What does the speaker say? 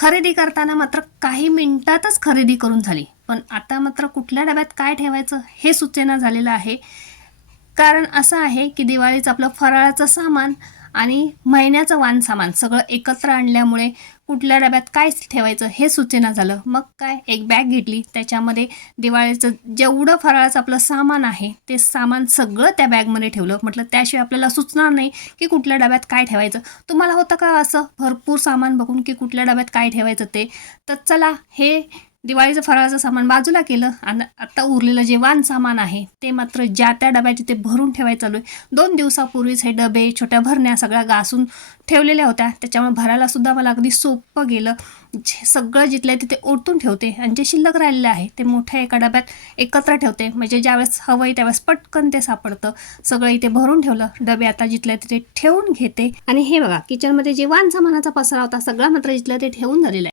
खरेदी करताना मात्र काही मिनिटातच खरेदी करून झाली, पण आता मात्र कुठल्या डब्यात काय ठेवायचं हे सुचेना झालेलं आहे. कारण असं आहे की दिवाळीचं आपलं फराळाचं सामान आणि महिन्याचं वाण सामान सगळं एकत्र आणल्यामुळे कुठल्या डब्यात काय ठेवायचं हे सुचेना झालं. मग काय, एक बॅग घेतली, त्याच्यामध्ये दिवाळीचं जेवढं फराळाचं आपलं सामान आहे ते सामान सगळं त्या बॅगमध्ये ठेवलं. म्हटलं त्याशिवाय आपल्याला सुचणार नाही की कुठल्या डब्यात काय ठेवायचं. तुम्हाला होतं का असं भरपूर सामान बघून की कुठल्या डब्यात काय ठेवायचं ते? तर चला, हे दिवाळीचं फराळाचं सामान बाजूला केलं आणि आता उरलेलं जे वाण सामान आहे ते मात्र ज्या त्या डब्यात तिथे भरून ठेवायचं चालू आहे. 2 दिवसापूर्वीच हे डबे छोट्या भरण्या सगळ्या घासून ठेवलेल्या होत्या, त्याच्यामुळे भरायला सुद्धा मला अगदी सोपं गेलं. सगळं जिथल्या तिथे ओतून ठेवते आणि जे शिल्लक राहिलेलं आहे ते मोठ्या एका डब्यात एकत्र ठेवते, म्हणजे ज्यावेळेस हवं आहे त्यावेळेस पटकन ते सापडतं. सगळं इथे भरून ठेवलं, डबे आता जिथल्या तिथे ठेवून घेते. आणि हे बघा, किचनमध्ये जे वाण सामानाचा पसारा होता सगळा मात्र जिथल्या ते ठेवून झालेला आहे.